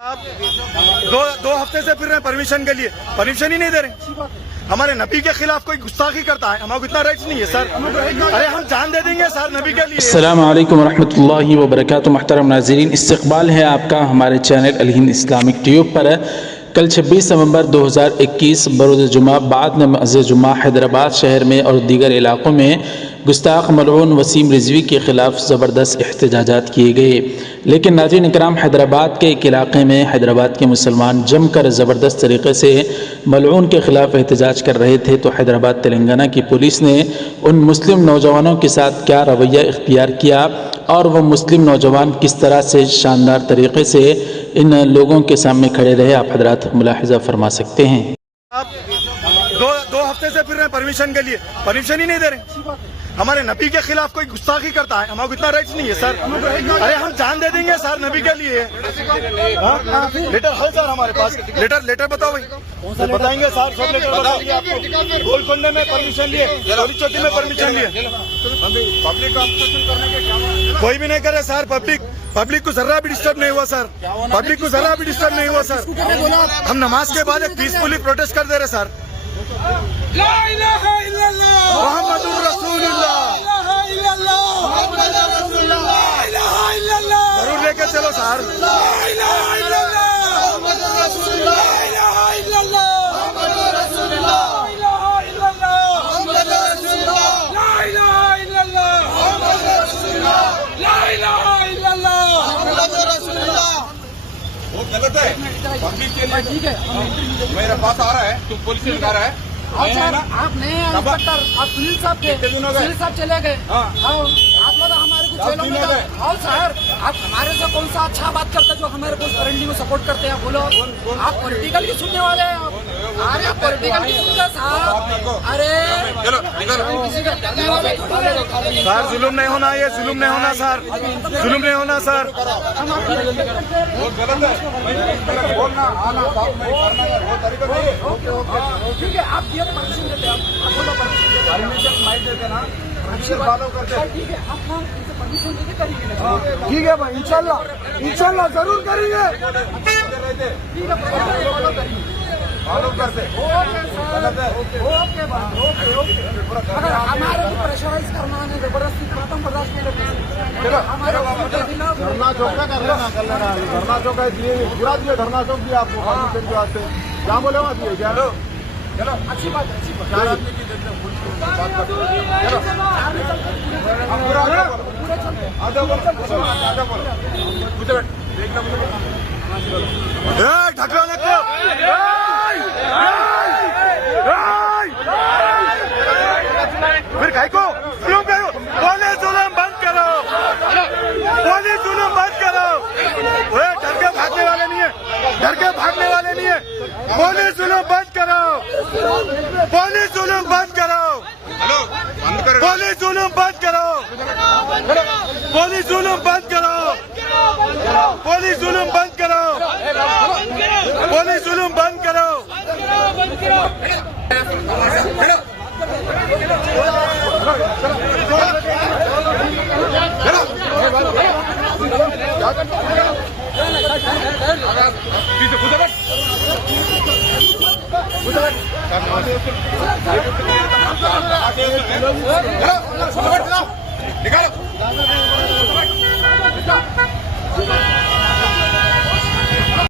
आप दो हफ्ते से फिर रहे परमिशन के लिए, परमिशन ही नहीं दे रहे। हमारे नबी के खिलाफ कोई गुस्ताखी करता है, हमारे को इतना राइट्स नहीं है सर। अरे हम जान दे देंगे सर नबी के लिए। अस्सलामु अलैकुम रहमतुल्लाहि व बरकातुहू। मुहतरम नाज़रीन, इस्तक़बाल है आपका हमारे चैनल अल हिंद इस्लामिक ट्यूब पर। कल 26 नवंबर 2021 बरोज़ जुमा बाद नमाज़ जुमा हैदराबाद शहर में और दीगर इलाक़ों में गुस्ताख मलऊन वसीम रिजवी के ख़िलाफ़ ज़बरदस्त एहतजाजात किए गए। लेकिन नाज़रीन इकराम, हैदराबाद के एक इलाक़े में हैदराबाद के मुसलमान जमकर ज़बरदस्त तरीक़े से मलऊन के ख़िलाफ़ एहतजाज कर रहे थे, तो हैदराबाद तेलंगाना की पुलिस ने उन मुस्लिम नौजवानों के साथ क्या रवैया इख्तियार किया और वह मुस्लिम नौजवान किस तरह से शानदार तरीक़े से इन लोगों के सामने खड़े रहे, आप हजरात मुलाहिज़ा फरमा सकते हैं। आप दो हफ्ते से फिर रहे परमिशन के लिए, परमिशन ही नहीं दे रहे। हमारे नबी के खिलाफ कोई गुस्ताखी करता है, हमारे को इतना राइट्स नहीं है सर। अरे हम जान दे देंगे सर नबी के लिए। लेटर है सर हमारे पास, लेटर बताओ भाई, बताएंगे सर, सब लेटर बताएंगे आपको। गोलकोंडे में परमिशन लिए, चौरी चौथी में परमिशन लिए। पब्लिक ऑब्स्ट्रक्शन करने के क्या कोई भी नहीं करे सर। पब्लिक को जरा भी डिस्टर्ब नहीं हुआ सर, पब्लिक को जरा भी डिस्टर्ब नहीं हुआ सर। हम नमाज के बाद एक पीसफुली प्रोटेस्ट कर दे रहे सर। ला इलाहा इल्लल्लाह मुहम्मदुर रसूलुल्लाह, जरूर लेके चलो सर। वो गलत है, पब्लिक के लिए ठीक है। मेरे पास आ रहा है, तुम पुलिस लगा रहा है। आप नहीं हैं इंस्पेक्टर, आप सुनील साहब चले गए। आप लोग हमारे को जेलों में आओ सर। आप हमारे से कौन सा अच्छा बात करते जो हमारे को करंडी में सपोर्ट करते हैं, बोलो। आप पॉलिटिकल की सुनने वाले हैं। अरे आप पॉलिटिकल की सुनते साहब। अरे किसी का डरने वाले सर, जुल्म नहीं होना, ये जुल्म नहीं होना सर, जुल्म नहीं होना सर। वो गलत है, बोलना आना साहब नहीं करना है, वो तरीका नहीं है। ठीक है, आप दिए परमिशन देते हैं, आप बोलो परमिशन माइक देते ना, फॉलो करते। ठीक है, आप ना परमिशन देके करेंगे। ठीक है भाई, इंशाल्लाह जरूर करेंगे। ठीक है, फॉलो करेंगे, फॉलो करते। गलत है, ओके बात, ओके। अगर हमारे को प्रेशराइज करना है, जबरदस्ती खत्म बर्दाश्त नहीं करना। हमारे धरना चौक का कर लेना, धरना चौक है दिए, पूरा दिए धरना चौक दिया आपको परमिशन के वास्ते। क्या बोले वहाँ दिए क्या? चलो, अच्छी बात है, अच्छी बात। चार आदमी की देते हैं, बात करते हैं। चलो अब पूरा आधा बोलो, मुझे बैठ देखना, मुझे ढकलो देखो, फिर काय को जुल्म करो, पुलिस जुल्म बंद करो, पुलिस जुल्म बंद करो। डर के भागने वाले नहीं है, डर के भागने वाले नहीं है। पुलिस जुल्म बंद करो, पुलिस जुल्म बंद करो, पुलिस जुल्म बंद करो, पुलिस जुल्म बंद करो, पुलिस जुल्म बंद करो, पुलिस जुल्म बंद करो। निकालो।